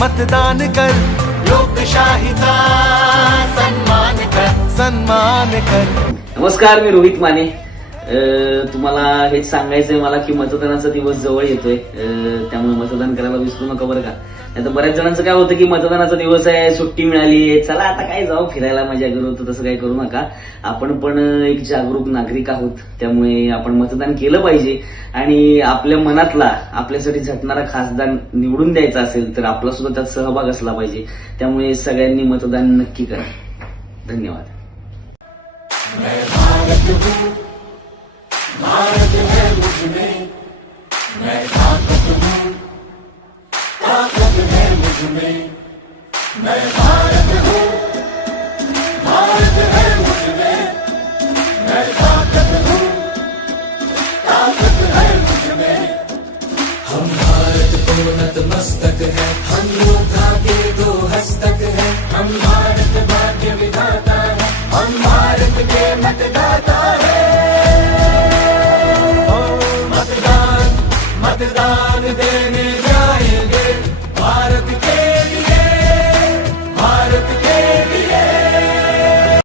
मतदान कर, लोकशाहीचा सन्मान कर. नमस्कार, मी रोहित माने. तुम्हाला हेच सांगायचंय मला की मतदानाचा दिवस जवळ येतोय, त्यामुळे मतदान करायला विसरू नका बरं का. नाही तर बऱ्याच जणांचं काय होतं की मतदानाचा दिवस आहे, सुट्टी मिळाली, चला आता काय जाऊ फिरायला मजा करू. तर तसं काही करू नका. आपण पण एक जागरूक नागरिक आहोत, त्यामुळे आपण मतदान केलं पाहिजे. आणि आपल्या मनातला आपल्यासाठी झटणारा खासदार निवडून द्यायचा असेल तर आपला सुद्धा त्यात सहभाग असला पाहिजे. त्यामुळे सगळ्यांनी मतदान नक्की करा. धन्यवाद. भारत है मुझमें, मैं ताकत हूँ, ताकत है मुझमें, मैं भारत हूँ, भारत है मुझमें, मैं ताकत हूँ, ताकत है मुझमें. हम भारत को नतमस्तक है, हम लोग